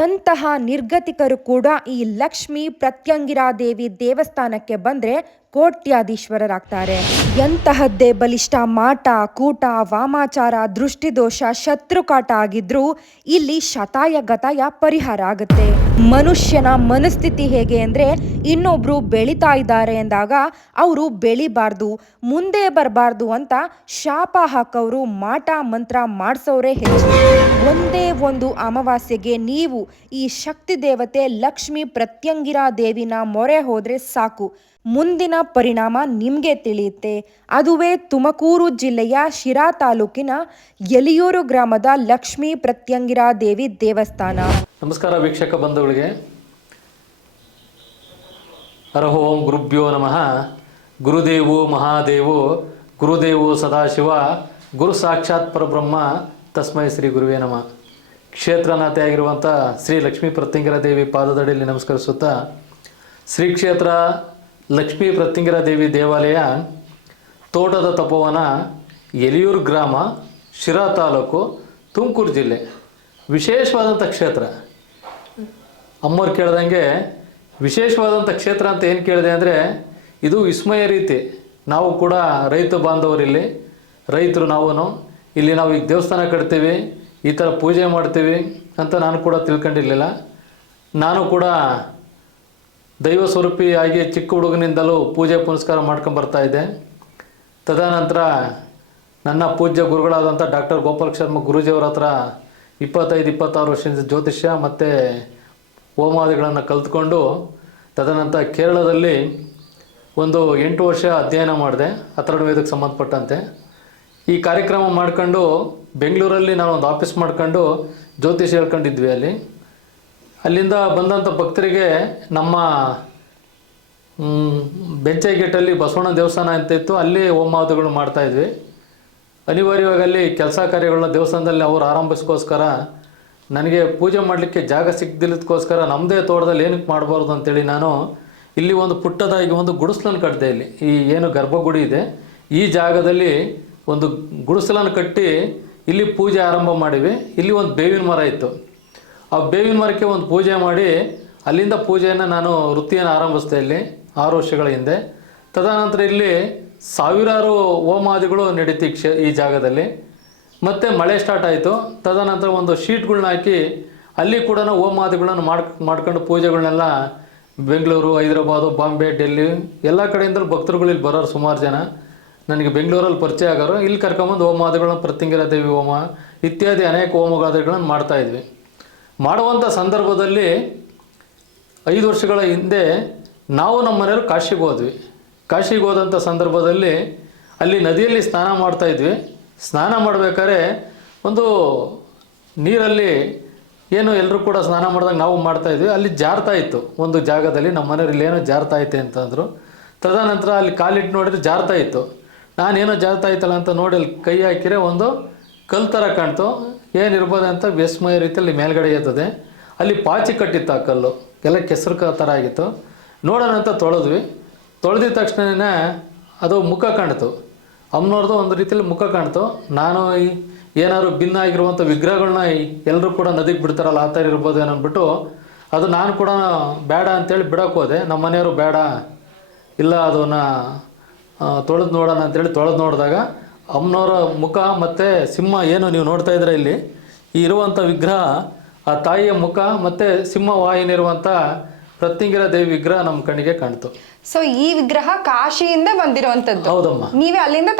ಎಂತಹ ನಿರ್ಗತಿಕರು ಕೂಡ ಈ ಲಕ್ಷ್ಮೀ ಪ್ರತ್ಯಂಗಿರಾದೇವಿ ದೇವಸ್ಥಾನಕ್ಕೆ ಬಂದರೆ ಕೋಟ್ಯಾಧೀಶ್ವರರಾಗ್ತಾರೆ. ಎಂತಹದ್ದೇ ಬಲಿಷ್ಠ ಮಾಟ, ಕೂಟ, ವಾಮಾಚಾರ, ದೃಷ್ಟಿದೋಷ, ಶತ್ರುಕಾಟ ಆಗಿದ್ರೂ ಇಲ್ಲಿ ಶತಾಯ ಗತಾಯ ಪರಿಹಾರ ಆಗುತ್ತೆ. ಮನುಷ್ಯನ ಮನಸ್ಥಿತಿ ಹೇಗೆ ಅಂದರೆ, ಇನ್ನೊಬ್ರು ಬೆಳೀತಾ ಇದ್ದಾರೆ ಎಂದಾಗ ಅವರು ಬೆಳಿಬಾರ್ದು, ಮುಂದೆ ಬರಬಾರ್ದು ಅಂತ ಶಾಪ ಹಾಕೋರು, ಮಾಟ ಮಂತ್ರ ಮಾಡಿಸೋರೇ ಹೆಚ್ಚು. ಒಂದೇ ಒಂದು ಅಮಾವಾಸ್ಯೆಗೆ ನೀವು ಈ ಶಕ್ತಿ ದೇವತೆ ಲಕ್ಷ್ಮೀ ಪ್ರತ್ಯಂಗಿರಾ ದೇವಿನ ಮೊರೆ ಹೋದರೆ ಸಾಕು, ಮುಂದಿನ ಪರಿಣಾಮ ನಿಮಗೆ ತಿಳಿಯುತ್ತೆ. ಅದುವೇ ತುಮಕೂರು ಜಿಲ್ಲೆಯ ಶಿರಾ ತಾಲೂಕಿನ ಎಲಿಯೂರು ಗ್ರಾಮದ ಲಕ್ಷ್ಮೀ ಪ್ರತ್ಯಂಗಿರಾ ದೇವಿ ದೇವಸ್ಥಾನ. ನಮಸ್ಕಾರ ವೀಕ್ಷಕ ಬಂಧುಗಳಿಗೆ. ಹರಃ ಓಂ ಗುರುಭ್ಯೋ ನಮಃ. ಗುರುದೇವೋ ಮಹಾದೇವೋ ಗುರುದೇವೋ ಸದಾಶಿವ ಗುರು ಸಾಕ್ಷಾತ್ ಪರಬ್ರಹ್ಮ ತಸ್ಮೈ ಶ್ರೀ ಗುರುವೇ ನಮಃ. ಕ್ಷೇತ್ರನಾಥೆಯಾಗಿರುವಂಥ ಶ್ರೀ ಲಕ್ಷ್ಮೀ ಪ್ರತ್ಯಂಗಿರಾ ದೇವಿ ಪಾದದಡಿಯಲ್ಲಿ ನಮಸ್ಕರಿಸುತ್ತಾ, ಶ್ರೀ ಕ್ಷೇತ್ರ ಲಕ್ಷ್ಮೀ ಪ್ರತ್ಯಂಗಿರಾ ದೇವಿ ದೇವಾಲಯ, ತೋಟದ ತಪೋವನ, ಎಲಿಯೂರು ಗ್ರಾಮ, ಶಿರಾ ತಾಲೂಕು, ತುಮಕೂರು ಜಿಲ್ಲೆ. ವಿಶೇಷವಾದಂಥ ಕ್ಷೇತ್ರ. ಅಮ್ಮವ್ರು ಕೇಳ್ದಂಗೆ ವಿಶೇಷವಾದಂಥ ಕ್ಷೇತ್ರ ಅಂತ ಏನು ಕೇಳಿದೆ ಅಂದರೆ, ಇದು ವಿಸ್ಮಯ ರೀತಿ. ನಾವು ಕೂಡ ರೈತ ಬಾಂಧವರಿಲ್ಲಿ, ರೈತರು ಇಲ್ಲಿ ನಾವು ಈಗ ದೇವಸ್ಥಾನ ಕಟ್ತೀವಿ, ಈ ಥರ ಪೂಜೆ ಮಾಡ್ತೀವಿ ಅಂತ ನಾನು ಕೂಡ ತಿಳ್ಕೊಂಡಿರಲಿಲ್ಲ. ನಾನು ಕೂಡ ದೈವ ಸ್ವರೂಪಿಯಾಗಿ ಚಿಕ್ಕ ಹುಡುಗನಿಂದಲೂ ಪೂಜೆ ಪುನಸ್ಕಾರ ಮಾಡ್ಕೊಂಬರ್ತಾಯಿದ್ದೆ. ತದನಂತರ ನನ್ನ ಪೂಜ್ಯ ಗುರುಗಳಾದಂಥ ಡಾಕ್ಟರ್ ಗೋಪಾಲ ಶರ್ಮ ಗುರೂಜಿಯವರ ಹತ್ರ 25-26 ವರ್ಷದಿಂದ ಜ್ಯೋತಿಷ್ಯ ಮತ್ತು ಹೋಮಾದಿಗಳನ್ನು ಕಲಿತ್ಕೊಂಡು, ತದನಂತರ ಕೇರಳದಲ್ಲಿ ಒಂದು 8 ವರ್ಷ ಅಧ್ಯಯನ ಮಾಡಿದೆ ಅಥರ್ವಣ ವೇದಕ್ಕೆ ಸಂಬಂಧಪಟ್ಟಂತೆ. ಈ ಕಾರ್ಯಕ್ರಮ ಮಾಡ್ಕೊಂಡು ಬೆಂಗಳೂರಲ್ಲಿ ನಾನು ಒಂದು ಆಫೀಸ್ ಮಾಡ್ಕೊಂಡು ಜ್ಯೋತಿಷ್ ಹೇಳ್ಕೊಂಡಿದ್ವಿ. ಅಲ್ಲಿಂದ ಬಂದಂಥ ಭಕ್ತರಿಗೆ ನಮ್ಮ ಬೆಂಚೈಗೇಟಲ್ಲಿ ಬಸವಣ್ಣ ದೇವಸ್ಥಾನ ಅಂತ ಇತ್ತು, ಅಲ್ಲಿ ಹೋಮಾದಿಗಳು ಮಾಡ್ತಾಯಿದ್ವಿ. ಅನಿವಾರ್ಯವಾಗಿ ಅಲ್ಲಿ ಕೆಲಸ ಕಾರ್ಯಗಳನ್ನ ದೇವಸ್ಥಾನದಲ್ಲಿ ಅವರು ಆರಂಭಿಸ್ಕೋಸ್ಕರ ನನಗೆ ಪೂಜೆ ಮಾಡಲಿಕ್ಕೆ ಜಾಗ ಸಿಗದಿಲ್ಲದಕ್ಕೋಸ್ಕರ ನಮ್ಮದೇ ತೋಟದಲ್ಲಿ ಏನಕ್ಕೆ ಮಾಡಬಾರ್ದು ಅಂತೇಳಿ ನಾನು ಇಲ್ಲಿ ಒಂದು ಪುಟ್ಟದಾಗಿ ಒಂದು ಗುಡಿಸಲನ್ನು ಕಟ್ಟಿದೆ. ಇಲ್ಲಿ ಈ ಏನು ಗರ್ಭಗುಡಿ ಇದೆ, ಈ ಜಾಗದಲ್ಲಿ ಒಂದು ಗುಡಿಸಲನ್ನು ಕಟ್ಟಿ ಇಲ್ಲಿ ಪೂಜೆ ಆರಂಭ ಮಾಡಿವಿ. ಇಲ್ಲಿ ಒಂದು ಬೇವಿನ ಮರ ಇತ್ತು, ಆ ಬೇವಿನ ಮರಕ್ಕೆ ಒಂದು ಪೂಜೆ ಮಾಡಿ ಅಲ್ಲಿಂದ ಪೂಜೆಯನ್ನು ನಾನು ವೃತ್ತಿಯನ್ನು ಆರಂಭಿಸಿದೆ ಇಲ್ಲಿ 6 ವರ್ಷಗಳ ಹಿಂದೆ. ತದನಂತರ ಇಲ್ಲಿ ಸಾವಿರಾರು ಹೋಮಾದಿಗಳು ನಡೀತಿ ಈ ಜಾಗದಲ್ಲಿ. ಮತ್ತು ಮಳೆ ಸ್ಟಾರ್ಟ್ ಆಯಿತು. ತದನಂತರ ಒಂದು ಶೀಟ್ಗಳನ್ನ ಹಾಕಿ ಅಲ್ಲಿ ಕೂಡ ಹೋಮಾದಿಗಳನ್ನು ಮಾಡ್ಕೊಂಡು ಪೂಜೆಗಳನ್ನೆಲ್ಲ ಬೆಂಗಳೂರು, ಹೈದರಾಬಾದು, ಬಾಂಬೆ, ಡೆಲ್ಲಿ ಎಲ್ಲ ಕಡೆಯಿಂದಲೂ ಭಕ್ತರುಗಳು ಇಲ್ಲಿ ಬರೋರು ಸುಮಾರು ಜನ. ನನಗೆ ಬೆಂಗಳೂರಲ್ಲಿ ಪರಿಚಯ ಆಗೋರು. ಇಲ್ಲಿ ಕರ್ಕೊಂಬಂದು ಹೋಮಾದಿಗಳನ್ನ, ಪ್ರತ್ಯಂಗಿರಾ ದೇವಿ ಹೋಮ ಇತ್ಯಾದಿ ಅನೇಕ ಹೋಮಗಾದಿಗಳನ್ನು ಮಾಡ್ತಾಯಿದ್ವಿ. ಮಾಡುವಂಥ ಸಂದರ್ಭದಲ್ಲಿ 5 ವರ್ಷಗಳ ಹಿಂದೆ ನಾವು ನಮ್ಮ ಮನೆಯವರು ಕಾಶಿಗೆ ಹೋದ್ವಿ. ಕಾಶಿಗೆ ಹೋದಂಥ ಸಂದರ್ಭದಲ್ಲಿ ಅಲ್ಲಿ ನದಿಯಲ್ಲಿ ಸ್ನಾನ ಮಾಡ್ತಾಯಿದ್ವಿ. ಸ್ನಾನ ಮಾಡಬೇಕಾದ್ರೆ ಒಂದು ನೀರಲ್ಲಿ ಏನು ಎಲ್ಲರೂ ಕೂಡ ಸ್ನಾನ ಮಾಡಿದಾಗ ನಾವು ಮಾಡ್ತಾಯಿದ್ವಿ, ಅಲ್ಲಿ ಜಾರ್ತಾ ಇತ್ತು ಒಂದು ಜಾಗದಲ್ಲಿ. ನಮ್ಮ ಮನೆಯವ್ರಲ್ಲಿ ಏನೋ ಜಾರ್ತಾ ಐತೆ ಅಂತಂದರು. ತದನಂತರ ಅಲ್ಲಿ ಕಾಲಿಟ್ಟು ನೋಡಿದ್ರೆ ಜಾರ್ತಾ ಇತ್ತು. ನಾನೇನೋ ಜಾರ್ತಾ ಇತ್ತಲ್ಲ ಅಂತ ನೋಡಿ ಅಲ್ಲಿ ಕೈ ಹಾಕಿರೆ ಒಂದು ಕಲ್ಲು ಥರ ಕಾಣ್ತು. ಏನಿರ್ಬೋದು ಅಂತ ವಿಸ್ಮಯ ರೀತಿಯಲ್ಲಿ ಮೇಲ್ಗಡೆ ಇರ್ತದೆ. ಅಲ್ಲಿ ಪಾಚಿ ಕಟ್ಟಿತ್ತು ಆ ಕಲ್ಲು, ಎಲ್ಲ ಕೆಸರು ಥರ ಆಗಿತ್ತು. ನೋಡೋಣ ಅಂತ ತೊಳೆದ್ವಿ. ತೊಳೆದಿದ ತಕ್ಷಣ ಅದು ಮುಖ ಕಾಣ್ತು. ಅಮ್ಮನವ್ರದ್ದು ಒಂದು ರೀತಿಯಲ್ಲಿ ಮುಖ ಕಾಣ್ತು. ನಾನು ಏನಾದ್ರು ಭಿನ್ನ ಆಗಿರುವಂಥ ವಿಗ್ರಹಗಳನ್ನ ಎಲ್ಲರೂ ಕೂಡ ನದಿಗೆ ಬಿಡ್ತಾರಲ್ಲ, ಆ ಥರ ಇರ್ಬೋದು ಏನೋ ಅಂದ್ಬಿಟ್ಟು ಅದು ನಾನು ಕೂಡ ಬೇಡ ಅಂತೇಳಿ ಬಿಡೋಕೆ ಹೋದೆ. ನಮ್ಮ ಮನೆಯವರು ಬೇಡ, ಇಲ್ಲ ಅದನ್ನು ತೊಳೆದು ನೋಡೋಣ ಅಂತೇಳಿ ತೊಳೆದು ನೋಡಿದಾಗ ಅಮ್ಮನವರ ಮುಖ ಮತ್ತು ಸಿಂಹ ಏನು ನೀವು ನೋಡ್ತಾ ಇದ್ರೆ ಇಲ್ಲಿ ಇರುವಂಥ ವಿಗ್ರಹ, ಆ ತಾಯಿಯ ಮುಖ ಮತ್ತು ಸಿಂಹ ವಾಹಿನಿರುವಂಥ ಪ್ರತ್ಯಂಗಿರಾ ದೇವಿ ವಿಗ್ರಹ ನಮ್ಮ ಕಣ್ಣಿಗೆ ಕಾಣ್ತು. ಸೊ ಈ ವಿಗ್ರಹ ಕಾಶಿಯಿಂದ ಬಂದಿರುವಂಥದ್ದು? ಹೌದಮ್ಮ, ನೀವೇ ಅಲ್ಲಿಂದ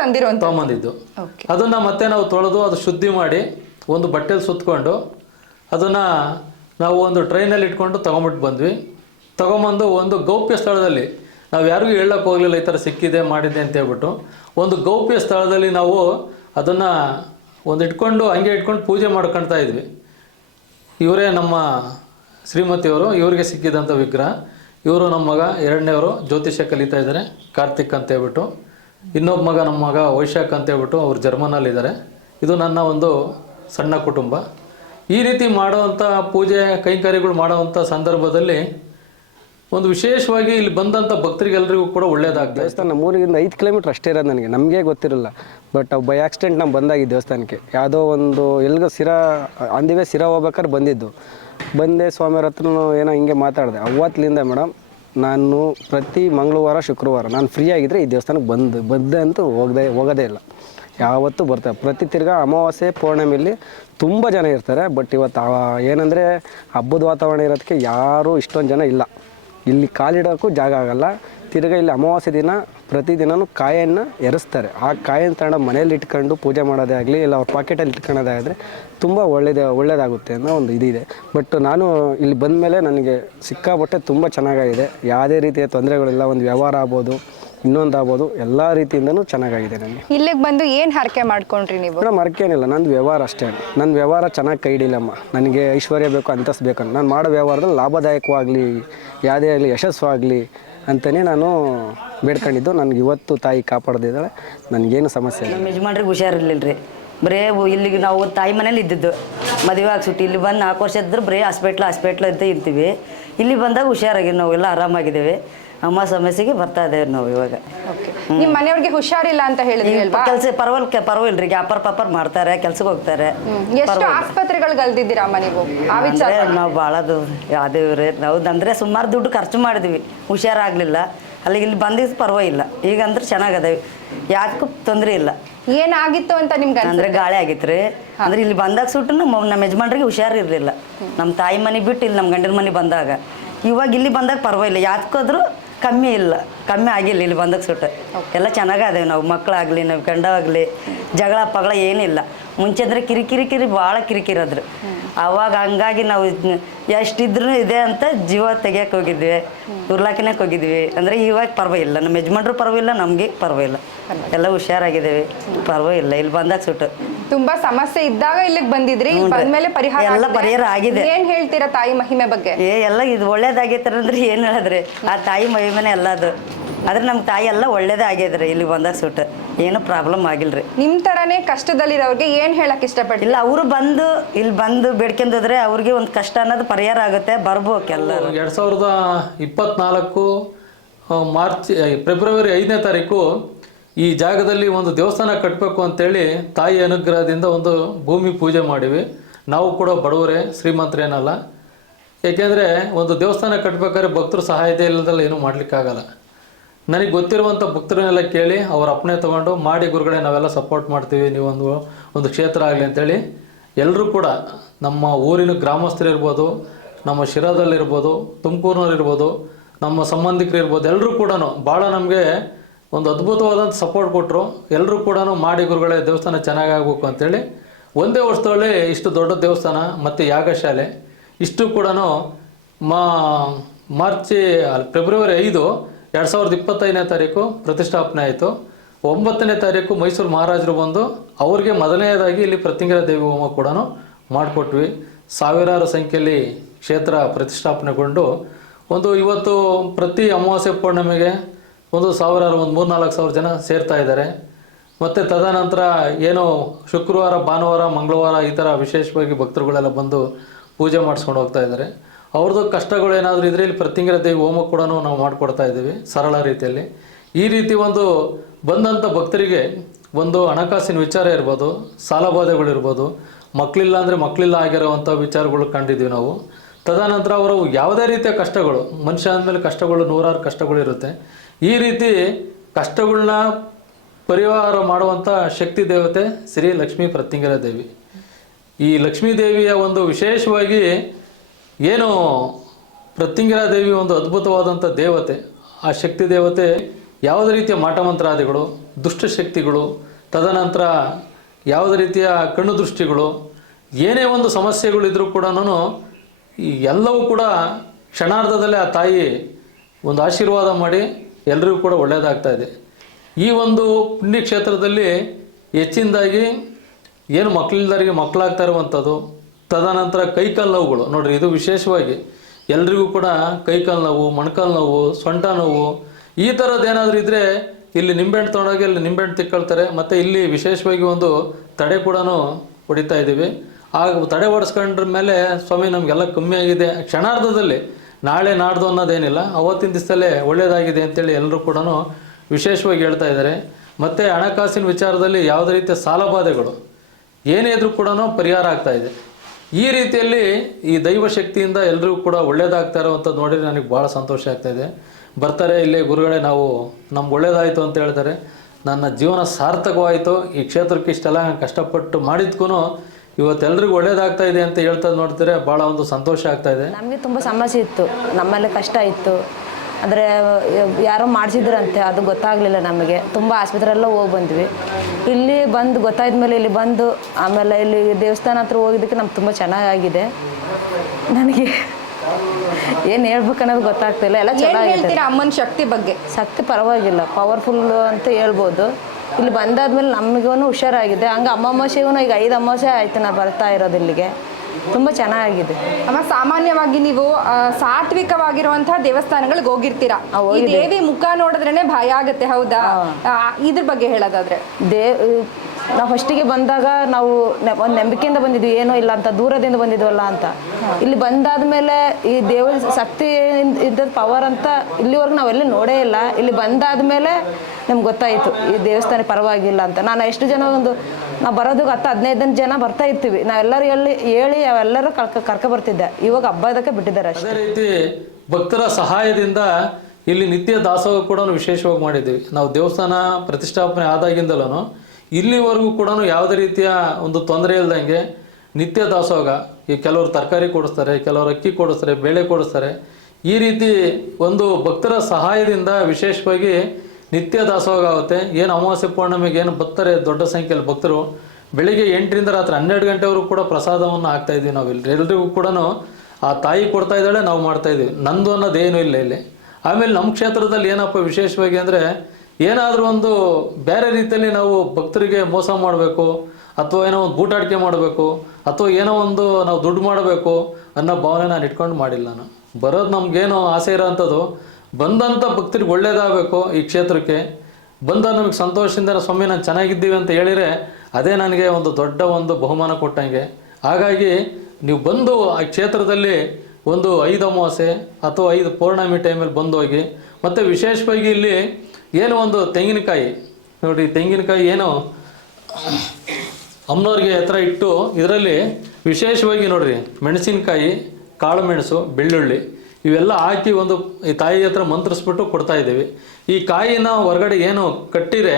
ತಗೊಂಬಂದಿದ್ದು. ಅದನ್ನು ಮತ್ತೆ ನಾವು ತೊಳೆದು ಅದು ಶುದ್ಧಿ ಮಾಡಿ ಒಂದು ಬಟ್ಟೆಲಿ ಸುತ್ತಕೊಂಡು ಅದನ್ನು ನಾವು ಒಂದು ಟ್ರೈನಲ್ಲಿ ಇಟ್ಕೊಂಡು ತೊಗೊಂಬಿಟ್ಟು ಬಂದ್ವಿ. ತೊಗೊಂಬಂದು ಒಂದು ಗೌಪ್ಯ ಸ್ಥಳದಲ್ಲಿ, ನಾವು ಯಾರಿಗೂ ಹೇಳೋಕ್ಕೆ ಹೋಗಲಿಲ್ಲ ಈ ಥರ ಸಿಕ್ಕಿದೆ ಮಾಡಿದೆ ಅಂತ ಹೇಳ್ಬಿಟ್ಟು, ಒಂದು ಗೌಪ್ಯ ಸ್ಥಳದಲ್ಲಿ ನಾವು ಅದನ್ನು ಒಂದು ಇಟ್ಕೊಂಡು ಹಂಗೆ ಇಟ್ಕೊಂಡು ಪೂಜೆ ಮಾಡ್ಕೊಳ್ತಾ ಇದ್ವಿ. ಇವರೇ ನಮ್ಮ ಶ್ರೀಮತಿಯವರು, ಇವರಿಗೆ ಸಿಕ್ಕಿದಂಥ ವಿಗ್ರಹ. ಇವರು ನಮ್ಮ ಮಗ 2ನೇವರು ಜ್ಯೋತಿಷ್ಯ ಕಲಿತಾ ಇದ್ದಾರೆ, ಕಾರ್ತಿಕ್ ಅಂತ ಹೇಳ್ಬಿಟ್ಟು. ಇನ್ನೊಬ್ಬ ಮಗ ನಮ್ಮ ಮಗ ವೈಶಾಖ್ ಅಂತ ಹೇಳ್ಬಿಟ್ಟು, ಅವ್ರು ಜರ್ಮನಲ್ಲಿದ್ದಾರೆ. ಇದು ನನ್ನ ಒಂದು ಸಣ್ಣ ಕುಟುಂಬ. ಈ ರೀತಿ ಮಾಡುವಂಥ ಪೂಜೆ ಕೈಂಕರ್ಯಗಳು ಮಾಡುವಂಥ ಸಂದರ್ಭದಲ್ಲಿ ಒಂದು ವಿಶೇಷವಾಗಿ ಇಲ್ಲಿ ಬಂದಂಥ ಭಕ್ತರಿಗೆಲ್ಲರಿಗೂ ಕೂಡ ಒಳ್ಳೇದಾಗ್ತದೆ. ದೇವಸ್ಥಾನ 3ರಿಂದ 5 ಕಿಲೋಮೀಟ್ರ್ ಅಷ್ಟೇ ಇರೋದು. ನಮಗೆ ಗೊತ್ತಿರಲ್ಲ. ಬಟ್ ಬೈ ಆಕ್ಸಿಡೆಂಟ್ ನಾವು ಬಂದಾಗಿ ದೇವಸ್ಥಾನಕ್ಕೆ ಯಾವುದೋ ಒಂದು ಎಲ್ಗೋ ಸಿರಾ ಅಂದಿವೆ ಸಿರಾ ಹೋಗ್ಬೇಕಾದ್ರೆ ಬಂದಿದ್ದು. ಬಂದೆ ಸ್ವಾಮಿಯವ್ರ ಹತ್ರನೂ ಏನೋ ಹಿಂಗೆ ಮಾತಾಡಿದೆ. ಅವತ್ತಿನಿಂದ ಮೇಡಮ್ ನಾನು ಪ್ರತಿ ಮಂಗಳವಾರ ಶುಕ್ರವಾರ ನಾನು ಫ್ರೀ ಆಗಿದ್ದರೆ ಈ ದೇವಸ್ಥಾನಕ್ಕೆ ಬಂದೆ ಅಂತೂ ಹೋಗೋದೇ ಇಲ್ಲ. ಯಾವತ್ತೂ ಬರ್ತಾರೆ. ಪ್ರತಿ ತಿರ್ಗಾ ಅಮಾವಾಸ್ಯೆ ಪೌರ್ಣಮಿಲಿ ತುಂಬ ಜನ ಇರ್ತಾರೆ. ಬಟ್ ಇವತ್ತು ಏನಂದರೆ ಹಬ್ಬದ ವಾತಾವರಣ ಇರೋದಕ್ಕೆ ಯಾರೂ ಇಷ್ಟೊಂದು ಜನ ಇಲ್ಲ. ಇಲ್ಲಿ ಕಾಲಿಡೋಕ್ಕೂ ಜಾಗ ಆಗಲ್ಲ. ತಿರ್ಗಾ ಇಲ್ಲಿ ಅಮಾವಾಸ್ಯೆ ದಿನ ಪ್ರತಿದಿನವೂ ಕಾಯನ್ನು ಎರಸ್ತಾರೆ. ಆ ಕಾಯನ್ನು ತಗೊಂಡು ಮನೇಲಿ ಇಟ್ಕೊಂಡು ಪೂಜೆ ಮಾಡೋದೇ ಆಗಲಿ ಇಲ್ಲ ಅವ್ರ ಪಾಕೆಟಲ್ಲಿ ಇಟ್ಕೊಳ್ಳೋದೇ ಆದರೆ ತುಂಬ ಒಳ್ಳೆಯದಾಗುತ್ತೆ ಅನ್ನೋ ಒಂದು ಇದಿದೆ. ಬಟ್ ನಾನು ಇಲ್ಲಿ ಬಂದ ಮೇಲೆ ನನಗೆ ಸಿಕ್ಕಾಪಟ್ಟೆ ತುಂಬ ಚೆನ್ನಾಗಿದೆ. ಯಾವುದೇ ರೀತಿಯ ತೊಂದರೆಗಳಿಲ್ಲ. ಒಂದು ವ್ಯವಹಾರ ಆಗ್ಬೋದು, ಇನ್ನೊಂದು ಆಗ್ಬೋದು, ಎಲ್ಲ ರೀತಿಯಿಂದನೂ ಚೆನ್ನಾಗಿದೆ ನನಗೆ. ಇಲ್ಲಿಗೆ ಬಂದು ಏನು ಹರಕೆ ಮಾಡ್ಕೊಂಡ್ರಿ ನೀವು? ಮೇಡಮ್ ಹರಕೇನಿಲ್ಲ, ನಂದು ವ್ಯವಹಾರ ಅಷ್ಟೇ. ನನ್ನ ವ್ಯವಹಾರ ಚೆನ್ನಾಗಿ ಕೈ ಹಿಡಿಲಮ್ಮ. ನನಗೆ ಐಶ್ವರ್ಯ ಬೇಕು, ಅಂತಸ್ತು ಬೇಕು. ನಾನು ಮಾಡೋ ವ್ಯವಹಾರದಲ್ಲಿ ಲಾಭದಾಯಕವಾಗಲಿ, ಯಾವುದೇ ಆಗಲಿ ಯಶಸ್ವಾಗಲಿ ಅಂತಲೇ ನಾನು ಬೇಡ್ಕೊಂಡಿದ್ದು. ನನಗೆ ಇವತ್ತು ತಾಯಿ ಕಾಪಾಡ್ದಿದ್ದಾಳೆ. ನನಗೇನು ಸಮಸ್ಯೆ ಇಲ್ಲ. ನಮ್ಮ ಯಜಮಾನ್ರಿಗೆ ಹುಷಾರಿರ್ಲಿಲ್ಲ ರೀ. ಬರೇ ಇಲ್ಲಿಗೆ ನಾವು ತಾಯಿ ಮನೇಲಿ ಇದ್ದಿದ್ದು. ಮದುವೆ ಆಗಿಸುಟ್ಟು ಇಲ್ಲಿ ಬಂದು 4 ವರ್ಷ ಇದ್ದರೆ ಬರೀ ಹಾಸ್ಪಿಟ್ಲ್ ಅಂತ ಇರ್ತೀವಿ. ಇಲ್ಲಿ ಬಂದಾಗ ಹುಷಾರಾಗಿ ನಾವೆಲ್ಲ ಆರಾಮಾಗಿದ್ದೇವೆ. ಅಮ್ಮ ಸಮಸ್ಯೆಗೆ ಬರ್ತಾ ಇದ್ದೇವೆ ನಾವು ಇವಾಗ. ನಿಮ್ಮ ಮನೆಯವ್ರಿಗೆ ಹುಷಾರಿಲ್ಲ ಅಂತ ಹೇಳಿದ್ರಿ ಅಲ್ವಾ? ಕೆಲಸ ಪರವಾಗಿಲ್ರಿ. ಪಾಪರ್ ಮಾಡ್ತಾರೆ, ಕೆಲ್ಸಕ್ಕೆ ಹೋಗ್ತಾರೆ. ಎಷ್ಟು ಆಸ್ಪತ್ರೆಗಳಿಗೆ ಅಲ್ದಿದ್ದೀರಮ್ಮ ನೀವು ಆ ವಿಚಾರ? ನಾವು ಭಾಳದು ಯಾವ್ದೇವ್ರಿ ನಾವು ಅಂದರೆ ಸುಮಾರು ದುಡ್ಡು ಖರ್ಚು ಮಾಡಿದ್ವಿ, ಹುಷಾರಾಗಲಿಲ್ಲ. ಅಲ್ಲಿಗೆ ಇಲ್ಲಿ ಬಂದಿದ್ದು ಪರವಾಗಿಲ್ಲ. ಈಗ ಅಂದ್ರೆ ಚೆನ್ನಾಗದೇವಿ, ಯಾಕೂ ತೊಂದರೆ ಇಲ್ಲ. ಏನಾಗಿತ್ತು ಅಂತ ನಿಮ್ಗೆ ಅಂದ್ರೆ ಗಾಳಿ ಆಗಿತ್ತು ರೀ. ಅಂದ್ರೆ ಇಲ್ಲಿ ಬಂದಾಗ ಸುಟ್ಟು ನಮ್ಮ ಯಜಮಾನ್ರಿಗೆ ಹುಷಾರಿರಲಿಲ್ಲ. ನಮ್ಮ ತಾಯಿ ಮನೆ ಬಿಟ್ಟು ಇಲ್ಲಿ ನಮ್ಮ ಗಂಡನ ಮನೆ ಬಂದಾಗ. ಇವಾಗ ಇಲ್ಲಿ ಬಂದಾಗ ಪರವಾಗಿಲ್ಲ, ಯಾಕಾದ್ರೂ ಕಮ್ಮಿ ಆಗಿಲ್ಲ. ಇಲ್ಲಿ ಬಂದಾಗ ಸುಟ್ಟು ಎಲ್ಲ ಚೆನ್ನಾಗದೇವೆ. ನಾವು ಮಕ್ಕಳಾಗಲಿ ನಾವು ಗಂಡಾಗಲಿ ಜಗಳ ಪಗಳ ಏನಿಲ್ಲ. ಮುಂಚೆ ಅಂದರೆ ಕಿರಿಕಿರಿ ಭಾಳ ಕಿರಿಕಿರದ್ರು. ಅವಾಗ ಹಂಗಾಗಿ ನಾವು ಎಷ್ಟಿದ್ರೂ ಇದೆ ಅಂತ ಜೀವ ತೆಗಿಯಕ್ಕೆ ಹೋಗಿದ್ವಿ, ಉರ್ಲಾಕಿನಕ್ಕೆ ಹೋಗಿದ್ವಿ. ಅಂದರೆ ಇವಾಗ ಪರವಾಗಿಲ್ಲ, ನಮ್ಮ ಯಜಮಾನ್ರು ಪರವಾಗಿಲ್ಲ, ನಮಗೆ ಪರವಾಗಿಲ್ಲ, ಎಲ್ಲ ಹುಷಾರಾಗಿದ್ದೇವೆ, ಪರವಾಗಿಲ್ಲ. ಇಲ್ಲಿ ಬಂದಾಗ ಸುಟ್ಟು ತುಂಬಾ ಸಮಸ್ಯೆ ಇದ್ದಾಗ ಇಲ್ಲಿಗೆ ಬಂದಿದ್ರಿ, ಬಂದ್ಮೇಲೆ ಪರಿಹಾರ ಎಲ್ಲ ಪರಿಹಾರ ಆಗಿದೆ. ಏನ್ ಹೇಳ್ತೀರಾ ತಾಯಿ ಮಹಿಮೆ ಬಗ್ಗೆ? ಎಲ್ಲ ಇದು ಒಳ್ಳೇದಾಗೈತರ ಅಂದ್ರೆ ಏನು ಹೇಳಿದ್ರಿ, ಆ ತಾಯಿ ಮಹಿಮೆನೆ ಎಲ್ಲದು. ಆದ್ರೆ ನಮ್ಮ ತಾಯಿ ಎಲ್ಲ ಒಳ್ಳೇದೇ ಆಗ್ಯದ್ರಿ. ಇಲ್ಲಿ ಬಂದಾಗ ಸುಟ್ಟು ಏನು ಪ್ರಾಬ್ಲಮ್ ಆಗಿಲ್ರಿ. ನಿಮ್ ತರಾನೇ ಕಷ್ಟದಲ್ಲಿರೋರಿಗೆ ಏನ್ ಹೇಳಕ್ ಇಷ್ಟಪಡ್ತೀವಿ? ಇಲ್ಲ, ಅವರು ಇಲ್ಲಿ ಬಂದು ಬೇಡ್ಕೊಂಡ್ರೆ ಅವ್ರಿಗೆ ಒಂದು ಕಷ್ಟ ಅನ್ನೋದು ಪರಿಹಾರ ಆಗುತ್ತೆ, ಬರ್ಬೋಕೆಲ್ಲ. 2024 ಫೆಬ್ರವರಿ 5ನೇ ತಾರೀಕು ಈ ಜಾಗದಲ್ಲಿ ಒಂದು ದೇವಸ್ಥಾನ ಕಟ್ಟಬೇಕು ಅಂತೇಳಿ ತಾಯಿ ಅನುಗ್ರಹದಿಂದ ಒಂದು ಭೂಮಿ ಪೂಜೆ ಮಾಡಿವಿ. ನಾವು ಕೂಡ ಬಡವರೇ, ಶ್ರೀಮಂತರೇನಲ್ಲ. ಏಕೆಂದರೆ ಒಂದು ದೇವಸ್ಥಾನ ಕಟ್ಟಬೇಕಾದ್ರೆ ಭಕ್ತರು ಸಹಾಯತೆ ಇಲ್ಲದಲ್ಲ ಏನೂ ಮಾಡಲಿಕ್ಕಾಗಲ್ಲ. ನನಗೆ ಗೊತ್ತಿರುವಂಥ ಭಕ್ತರನ್ನೆಲ್ಲ ಕೇಳಿ ಅವ್ರ ಅಪ್ಪಣೆ ತೊಗೊಂಡು ಮಾಡಿ ಗುರುಗಳೇ ನಾವೆಲ್ಲ ಸಪೋರ್ಟ್ ಮಾಡ್ತೀವಿ, ನೀವೊಂದು ಕ್ಷೇತ್ರ ಆಗಲಿ ಅಂತೇಳಿ ಎಲ್ಲರೂ ಕೂಡ ನಮ್ಮ ಊರಿನ ಗ್ರಾಮಸ್ಥರಿರ್ಬೋದು, ನಮ್ಮ ಶಿರಾದಲ್ಲಿರ್ಬೋದು, ತುಮಕೂರಿನಲ್ಲಿರ್ಬೋದು, ನಮ್ಮ ಸಂಬಂಧಿಕರು ಇರ್ಬೋದು, ಎಲ್ಲರೂ ಕೂಡ ಭಾಳ ನಮಗೆ ಒಂದು ಅದ್ಭುತವಾದಂಥ ಸಪೋರ್ಟ್ ಕೊಟ್ಟರು. ಎಲ್ಲರೂ ಕೂಡ ಮಾಡಿ ಗುರುಗಳೇ ದೇವಸ್ಥಾನ ಚೆನ್ನಾಗಿ ಆಗಬೇಕು ಅಂತೇಳಿ ಒಂದೇ ವರ್ಷದೊಳಗೆ ಇಷ್ಟು ದೊಡ್ಡ ದೇವಸ್ಥಾನ ಮತ್ತು ಯಾಗಶಾಲೆ ಇಷ್ಟು ಕೂಡ ಫೆಬ್ರವರಿ 5, 2025ನೇ ತಾರೀಕು ಪ್ರತಿಷ್ಠಾಪನೆ ಆಯಿತು. 9ನೇ ತಾರೀಕು ಮೈಸೂರು ಮಹಾರಾಜರು ಬಂದು ಅವ್ರಿಗೆ ಮೊದಲನೇದಾಗಿ ಇಲ್ಲಿ ಪ್ರತ್ಯಂಗಿರಾ ದೇವಿ ಹೋಮ ಕೂಡ ಮಾಡಿಕೊಟ್ವಿ. ಸಾವಿರಾರು ಸಂಖ್ಯೆಯಲ್ಲಿ ಕ್ಷೇತ್ರ ಪ್ರತಿಷ್ಠಾಪನೆಗೊಂಡು ಇವತ್ತು ಪ್ರತಿ ಅಮಾವಾಸ್ಯೆ ಪೌರ್ಣಮಿಗೆ 3,000-4,000 ಜನ ಸೇರ್ತಾ ಇದ್ದಾರೆ. ಮತ್ತು ತದನಂತರ ಏನು ಶುಕ್ರವಾರ, ಭಾನುವಾರ, ಮಂಗಳವಾರ ಈ ಥರ ವಿಶೇಷವಾಗಿ ಭಕ್ತರುಗಳೆಲ್ಲ ಬಂದು ಪೂಜೆ ಮಾಡಿಸ್ಕೊಂಡು ಹೋಗ್ತಾ ಇದ್ದಾರೆ. ಅವ್ರದ್ದು ಕಷ್ಟಗಳು ಏನಾದರೂ ಇದ್ದರೆ ಇಲ್ಲಿ ಪ್ರತ್ಯಂಗಿರಾ ದೇವಿ ಹೋಮ ಕೂಡ ನಾವು ಮಾಡಿಕೊಡ್ತಾ ಇದ್ದೀವಿ ಸರಳ ರೀತಿಯಲ್ಲಿ. ಈ ರೀತಿ ಬಂದಂಥ ಭಕ್ತರಿಗೆ ಹಣಕಾಸಿನ ವಿಚಾರ ಇರ್ಬೋದು, ಸಾಲಬಾಧೆಗಳಿರ್ಬೋದು, ಮಕ್ಕಳಿಲ್ಲ ಅಂದರೆ ಮಕ್ಕಳಿಲ್ಲ ಆಗಿರೋವಂಥ ವಿಚಾರಗಳು ಕಂಡಿದ್ದೀವಿ ನಾವು. ತದನಂತರ ಅವರು ಯಾವುದೇ ರೀತಿಯ ಕಷ್ಟಗಳು, ಮನುಷ್ಯ ಅಂದಮೇಲೆ ಕಷ್ಟಗಳು, ನೂರಾರು ಕಷ್ಟಗಳು ಇರುತ್ತೆ. ಈ ರೀತಿ ಕಷ್ಟಗಳನ್ನ ಪರಿಹಾರ ಮಾಡುವಂಥ ಶಕ್ತಿ ದೇವತೆ ಶ್ರೀ ಲಕ್ಷ್ಮೀ ಪ್ರತ್ಯಂಗಿರಾ ದೇವಿ. ಈ ಲಕ್ಷ್ಮೀ ದೇವಿಯ ವಿಶೇಷವಾಗಿ ಏನು ಪ್ರತ್ಯಂಗಿರಾ ದೇವಿ ಅದ್ಭುತವಾದಂಥ ದೇವತೆ. ಆ ಶಕ್ತಿ ದೇವತೆ ಯಾವುದೇ ರೀತಿಯ ಮಾಟಮಂತ್ರಾದಿಗಳು, ದುಷ್ಟಶಕ್ತಿಗಳು, ತದನಂತರ ಯಾವುದೇ ರೀತಿಯ ಕಣ್ಣು ದೃಷ್ಟಿಗಳು, ಏನೇ ಸಮಸ್ಯೆಗಳಿದ್ರೂ ಕೂಡ ಎಲ್ಲವೂ ಕೂಡ ಕ್ಷಣಾರ್ಧದಲ್ಲೇ ಆ ತಾಯಿ ಆಶೀರ್ವಾದ ಮಾಡಿ ಎಲ್ಲರಿಗೂ ಕೂಡ ಒಳ್ಳೆಯದಾಗ್ತಾ ಇದೆ. ಈ ಪುಣ್ಯಕ್ಷೇತ್ರದಲ್ಲಿ ಹೆಚ್ಚಿನದಾಗಿ ಏನು ಮಕ್ಕಳಿಲ್ಲದವರಿಗೆ ಮಕ್ಕಳಾಗ್ತಾ ಇರುವಂಥದ್ದು, ತದನಂತರ ಕೈಕಾಲು ನೋವುಗಳು ನೋಡಿರಿ, ಇದು ವಿಶೇಷವಾಗಿ ಎಲ್ರಿಗೂ ಕೂಡ ಕೈಕಾಲು ನೋವು, ಮೊಣಕಾಲು ನೋವು, ಸೊಂಟ ನೋವು ಈ ಥರದ್ದು ಏನಾದರೂ ಇದ್ದರೆ ಇಲ್ಲಿ ನಿಂಬೆಹಣ್ಣು ತೊಗೊಂಡೋಗಿ ಅಲ್ಲಿ ನಿಂಬೆಹಣ್ಣು ತಿಕ್ಕೊಳ್ತಾರೆ. ಮತ್ತು ಇಲ್ಲಿ ವಿಶೇಷವಾಗಿ ತಡೆ ಕೂಡ ಹೊಡಿತಾ ಇದ್ದೀವಿ. ಆ ತಡೆ ಹೊಡೆಸ್ಕೊಂಡ್ರ ಮೇಲೆ ಸ್ವಾಮಿ ನಮಗೆಲ್ಲ ಕಮ್ಮಿ ಆಗಿದೆ, ಕ್ಷಣಾರ್ಧದಲ್ಲಿ, ನಾಳೆ ನಾಡ್ದು ಅನ್ನೋದೇನಿಲ್ಲ, ಅವತ್ತಿನ ದಿವಸದಲ್ಲೇ ಒಳ್ಳೆಯದಾಗಿದೆ ಅಂತೇಳಿ ಎಲ್ಲರೂ ಕೂಡ ವಿಶೇಷವಾಗಿ ಹೇಳ್ತಾ ಇದ್ದಾರೆ. ಮತ್ತು ಹಣಕಾಸಿನ ವಿಚಾರದಲ್ಲಿ ಯಾವುದೇ ರೀತಿಯ ಸಾಲಬಾಧೆಗಳು ಏನೇ ಇದ್ರೂ ಕೂಡ ಪರಿಹಾರ ಆಗ್ತಾಯಿದೆ. ಈ ರೀತಿಯಲ್ಲಿ ಈ ದೈವ ಶಕ್ತಿಯಿಂದ ಎಲ್ರಿಗೂ ಕೂಡ ಒಳ್ಳೇದಾಗ್ತಾ ಇರೋವಂಥದ್ದು ನೋಡಿ ನನಗೆ ಭಾಳ ಸಂತೋಷ ಆಗ್ತಾಯಿದೆ. ಬರ್ತಾರೆ ಇಲ್ಲಿ ಗುರುಗಳೇ ನಾವು ನಮ್ಗೆ ಒಳ್ಳೇದಾಯಿತು ಅಂತ ಹೇಳ್ತಾರೆ. ನನ್ನ ಜೀವನ ಸಾರ್ಥಕವಾಯಿತು, ಈ ಕ್ಷೇತ್ರಕ್ಕೆ ಇಷ್ಟೆಲ್ಲ ಕಷ್ಟಪಟ್ಟು ಮಾಡಿದ್ಕೂ ಇವತ್ತೆಲ್ರಿಗೂ ಒಳ್ಳೇದಾಗ್ತಾ ಇದೆ ಅಂತ ಹೇಳ್ತಾ ನೋಡ್ತಾರೆ, ಭಾಳ ಒಂದು ಸಂತೋಷ ಆಗ್ತಾಯಿದೆ. ನಮಗೆ ತುಂಬ ಸಮಸ್ಯೆ ಇತ್ತು, ನಮ್ಮಲ್ಲಿ ಕಷ್ಟ ಇತ್ತು. ಆದರೆ ಯಾರೋ ಮಾಡಿಸಿದ್ರಂತೆ, ಅದು ಗೊತ್ತಾಗಲಿಲ್ಲ ನಮಗೆ. ತುಂಬ ಆಸ್ಪತ್ರೆಯೆಲ್ಲ ಹೋಗಿ ಬಂದ್ವಿ. ಇಲ್ಲಿ ಬಂದು ಗೊತ್ತಾದ ಮೇಲೆ ಇಲ್ಲಿ ಬಂದು ಆಮೇಲೆ ಇಲ್ಲಿ ದೇವಸ್ಥಾನ ಹತ್ರ ಹೋಗಿದ್ದಕ್ಕೆ ನಮ್ಗೆ ತುಂಬ ಚೆನ್ನಾಗಿದೆ. ನನಗೆ ಏನು ಹೇಳ್ಬೇಕನ್ನೋದು ಗೊತ್ತಾಗ್ತಿಲ್ಲ. ಎಲ್ಲ ಚೆನ್ನಾಗಿದೆ. ಹೇಳ್ತೀರಾ ಅಮ್ಮನ ಶಕ್ತಿ ಬಗ್ಗೆ? ಶಕ್ತಿ ಪರವಾಗಿಲ್ಲ, ಪವರ್ಫುಲ್ ಅಂತ ಹೇಳ್ಬೋದು. ಇಲ್ಲಿ ಬಂದಾದ್ಮೇಲೆ ನಮಗೂ ಹುಷಾರಾಗಿದೆ. ಹಂಗೆ ಅಮಾವಾಸ್ಯೆಗೂ ಈಗ 5 ಅಮಾವಾಸ್ಯೆ ಆಯಿತು ನಾನು ಬರ್ತಾ ಇರೋದು ಇಲ್ಲಿಗೆ. ತುಂಬ ಚೆನ್ನಾಗಿದೆ. ಅಮ್ಮ, ಸಾಮಾನ್ಯವಾಗಿ ನೀವು ಸಾತ್ವಿಕವಾಗಿರುವಂತಹ ದೇವಸ್ಥಾನಗಳಿಗೆ ಹೋಗಿರ್ತೀರಾ. ಈ ದೇವಿ ಮುಖ ನೋಡಿದ್ರೇನೆ ಭಯ ಆಗುತ್ತೆ, ಹೌದಾ? ಇದ್ರ ಬಗ್ಗೆ ಹೇಳೋದಾದ್ರೆ, ನಾವು ಫಸ್ಟಿಗೆ ಬಂದಾಗ ನಾವು ಒಂದು ನಂಬಿಕೆಯಿಂದ ಬಂದಿದ್ವಿ, ಏನೋ ಇಲ್ಲ ಅಂತ, ದೂರದಿಂದ ಬಂದಿದ್ವಲ್ಲ ಅಂತ. ಇಲ್ಲಿ ಬಂದಾದ್ಮೇಲೆ ಈ ದೇವ ಶಕ್ತಿ ಇದ್ದ ಪವರ್ ಅಂತ ಇಲ್ಲಿವರೆಗೂ ನಾವೆಲ್ಲಿ ನೋಡೇ ಇಲ್ಲ. ಇಲ್ಲಿ ಬಂದಾದ್ಮೇಲೆ ನಮ್ಗೆ ಗೊತ್ತಾಯಿತು ಈ ದೇವಸ್ಥಾನ ಪರವಾಗಿಲ್ಲ ಅಂತ. ನಾನು ಎಷ್ಟು ಜನ ನಾವು ಬರೋದಕ್ಕೆ 10-15 ಜನ ಬರ್ತಾ ಇರ್ತೀವಿ. ನಾವೆಲ್ಲರೂ ಹೇಳಿ ಅವೆಲ್ಲರೂ ಕರ್ಕ ಬರ್ತಿದ್ದೆ. ಇವಾಗ ಹಬ್ಬದಕ್ಕೆ ಬಿಟ್ಟಿದ್ದಾರೆ ಅಷ್ಟೇ. ಅದೇ ರೀತಿ ಭಕ್ತರ ಸಹಾಯದಿಂದ ಇಲ್ಲಿ ನಿತ್ಯ ದಾಸೋಹ ಕೂಡ ವಿಶೇಷವಾಗಿ ಮಾಡಿದ್ದೀವಿ. ನಾವು ದೇವಸ್ಥಾನ ಪ್ರತಿಷ್ಠಾಪನೆ ಆದಾಗಿಂದಲೂ ಇಲ್ಲಿವರೆಗೂ ಕೂಡ ಯಾವುದೇ ರೀತಿಯ ಒಂದು ತೊಂದರೆ ಇಲ್ದಂಗೆ ನಿತ್ಯ ದಾಸೋಹ. ಈ ಕೆಲವರು ತರಕಾರಿ ಕೊಡಿಸ್ತಾರೆ, ಕೆಲವರು ಅಕ್ಕಿ ಕೊಡಿಸ್ತಾರೆ, ಬೇಳೆ ಕೊಡಿಸ್ತಾರೆ. ಈ ರೀತಿ ಒಂದು ಭಕ್ತರ ಸಹಾಯದಿಂದ ವಿಶೇಷವಾಗಿ ನಿತ್ಯ ದಾಸೋಹ ಆಗುತ್ತೆ. ಏನು ಅಮಾವಾಸ್ಯೆ ಪೌರ್ಣಮಿಗೆ ಏನು ಬರ್ತಾರೆ ದೊಡ್ಡ ಸಂಖ್ಯೆಯಲ್ಲಿ ಭಕ್ತರು, ಬೆಳಿಗ್ಗೆ 8ರಿಂದ ರಾತ್ರಿ 12 ಗಂಟೆವರೆಗೂ ಕೂಡ ಪ್ರಸಾದವನ್ನು ಹಾಕ್ತಾ ಇದ್ದೀವಿ ನಾವು. ಇಲ್ಲಿ ಎಲ್ರಿಗೂ ಕೂಡ ಆ ತಾಯಿ ಕೊಡ್ತಾ ಇದ್ದಾಳೆ, ನಾವು ಮಾಡ್ತಾಯಿದ್ದೀವಿ. ನಂದು ಅನ್ನೋದೇನು ಇಲ್ಲ ಇಲ್ಲಿ. ಆಮೇಲೆ ನಮ್ಮ ಕ್ಷೇತ್ರದಲ್ಲಿ ಏನಪ್ಪ ವಿಶೇಷವಾಗಿ ಅಂದರೆ, ಏನಾದರೂ ಒಂದು ಬೇರೆ ರೀತಿಯಲ್ಲಿ ನಾವು ಭಕ್ತರಿಗೆ ಮೋಸ ಮಾಡಬೇಕು ಅಥವಾ ಏನೋ ಒಂದು ಬೂಟಾಟಿಕೆ ಮಾಡಬೇಕು ಅಥವಾ ಏನೋ ಒಂದು ನಾವು ದುಡ್ಡು ಮಾಡಬೇಕು ಅನ್ನೋ ಭಾವನೆ ನಾನು ಇಟ್ಕೊಂಡು ಮಾಡಿಲ್ಲ. ನಾನು ಬರೋದು ನಮಗೇನೋ ಆಸೆ ಇರೋವಂಥದ್ದು, ಬಂದಂಥ ಭಕ್ತರಿಗೆ ಒಳ್ಳೇದಾಗಬೇಕು. ಈ ಕ್ಷೇತ್ರಕ್ಕೆ ಬಂದ ನಮಗೆ ಸಂತೋಷದಿಂದ ಸ್ವಾಮಿ ನಾನು ಚೆನ್ನಾಗಿದ್ದೀವಿ ಅಂತ ಹೇಳಿದರೆ ಅದೇ ನನಗೆ ಒಂದು ದೊಡ್ಡ ಒಂದು ಬಹುಮಾನ ಕೊಟ್ಟಂಗೆ. ಹಾಗಾಗಿ ನೀವು ಬಂದು ಆ ಕ್ಷೇತ್ರದಲ್ಲಿ ಒಂದು 5 ಅಮಾವಾಸ್ಯೆ ಅಥವಾ 5 ಪೌರ್ಣಮಿ ಟೈಮಲ್ಲಿ ಬಂದು ಹೋಗಿ. ಮತ್ತು ವಿಶೇಷವಾಗಿ ಇಲ್ಲಿ ಏನು ಒಂದು ತೆಂಗಿನಕಾಯಿ ನೋಡಿ, ತೆಂಗಿನಕಾಯಿ ಏನು ಅಮ್ಮನವ್ರಿಗೆ ಹತ್ರ ಇಟ್ಟು ಇದರಲ್ಲಿ ವಿಶೇಷವಾಗಿ ನೋಡಿರಿ ಮೆಣಸಿನಕಾಯಿ, ಕಾಳು ಮೆಣಸು, ಬೆಳ್ಳುಳ್ಳಿ ಇವೆಲ್ಲ ಹಾಕಿ ಒಂದು ಈ ತಾಯಿ ಹತ್ರ ಮಂತ್ರಿಸ್ಬಿಟ್ಟು ಕೊಡ್ತಾ ಇದ್ದೀವಿ. ಈ ಕಾಯಿನ ಹೊರಗಡೆ ಏನು ಕಟ್ಟಿರೆ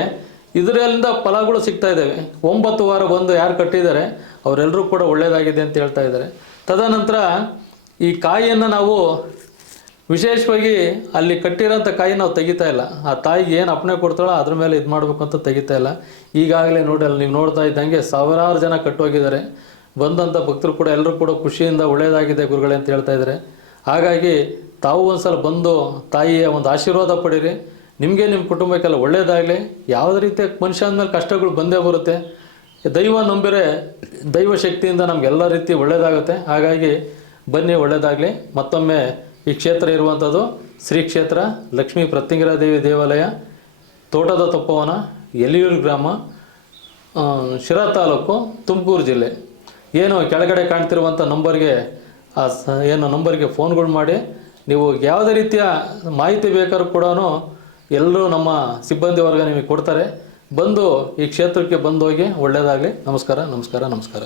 ಇದರಿಂದ ಫಲಗಳು ಸಿಗ್ತಾ ಇದ್ದಾವೆ. 9 ವಾರ ಬಂದು ಯಾರು ಕಟ್ಟಿದ್ದಾರೆ ಅವರೆಲ್ಲರೂ ಕೂಡ ಒಳ್ಳೆಯದಾಗಿದೆ ಅಂತ ಹೇಳ್ತಾ ಇದ್ದಾರೆ. ತದನಂತರ ಈ ಕಾಯಿಯನ್ನು ನಾವು ವಿಶೇಷವಾಗಿ ಅಲ್ಲಿ ಕಟ್ಟಿರೋಂಥ ಕಾಯಿ ನಾವು ತೆಗಿತಾ ಇಲ್ಲ. ಆ ತಾಯಿಗೆ ಏನು ಅಪ್ಪಣೆ ಕೊಡ್ತಾಳೋ ಅದ್ರ ಮೇಲೆ ಇದು ಮಾಡಬೇಕು ಅಂತ ತೆಗಿತಾ ಇಲ್ಲ. ಈಗಾಗಲೇ ನೋಡಿ ಅಲ್ಲಿ ನೀವು ನೋಡ್ತಾ ಇದ್ದಂಗೆ ಸಾವಿರಾರು ಜನ ಕಟ್ಟೋಗಿದ್ದಾರೆ. ಬಂದಂಥ ಭಕ್ತರು ಕೂಡ ಎಲ್ಲರೂ ಕೂಡ ಖುಷಿಯಿಂದ ಒಳ್ಳೆಯದಾಗಿದೆ ಗುರುಗಳೇ ಅಂತ ಹೇಳ್ತಾ ಇದ್ದಾರೆ. ಹಾಗಾಗಿ ತಾವು ಒಂದು ಸಲ ಬಂದು ತಾಯಿಯ ಒಂದು ಆಶೀರ್ವಾದ ಪಡೀರಿ. ನಿಮಗೆ ನಿಮ್ಮ ಕುಟುಂಬಕ್ಕೆಲ್ಲ ಒಳ್ಳೆಯದಾಗಲಿ. ಯಾವುದೇ ರೀತಿಯ ಮನುಷ್ಯ ಅಂದಮೇಲೆ ಕಷ್ಟಗಳು ಬಂದೇ ಬರುತ್ತೆ. ದೈವ ನಂಬಿರೆ ದೈವ ಶಕ್ತಿಯಿಂದ ನಮಗೆಲ್ಲ ರೀತಿ ಒಳ್ಳೆಯದಾಗುತ್ತೆ. ಹಾಗಾಗಿ ಬನ್ನಿ, ಒಳ್ಳೆಯದಾಗಲಿ. ಮತ್ತೊಮ್ಮೆ ಈ ಕ್ಷೇತ್ರ ಇರುವಂಥದ್ದು ಶ್ರೀ ಕ್ಷೇತ್ರ ಲಕ್ಷ್ಮೀ ಪ್ರತ್ಯಂಗಿರಾದೇವಿ ದೇವಾಲಯ, ತೋಟದ ತಪ್ಪವನ, ಎಲಿಯೂರು ಗ್ರಾಮ, ಶಿರಾ ತಾಲೂಕು, ತುಮಕೂರು ಜಿಲ್ಲೆ. ಏನು ಕೆಳಗಡೆ ಕಾಣ್ತಿರುವಂಥ ನಂಬರ್ಗೆ ಏನು ನಂಬರ್ಗೆ ಫೋನ್ಗಳು ಮಾಡಿ ನೀವು ಯಾವುದೇ ರೀತಿಯ ಮಾಹಿತಿ ಬೇಕಾದ್ರೂ ಕೂಡ ಎಲ್ಲರೂ ನಮ್ಮ ಸಿಬ್ಬಂದಿ ವರ್ಗ ನಿಮಗೆ ಕೊಡ್ತಾರೆ. ಬಂದು ಈ ಕ್ಷೇತ್ರಕ್ಕೆ ಬಂದು ಹೋಗಿ. ಒಳ್ಳೆಯದಾಗಲಿ. ನಮಸ್ಕಾರ, ನಮಸ್ಕಾರ, ನಮಸ್ಕಾರ.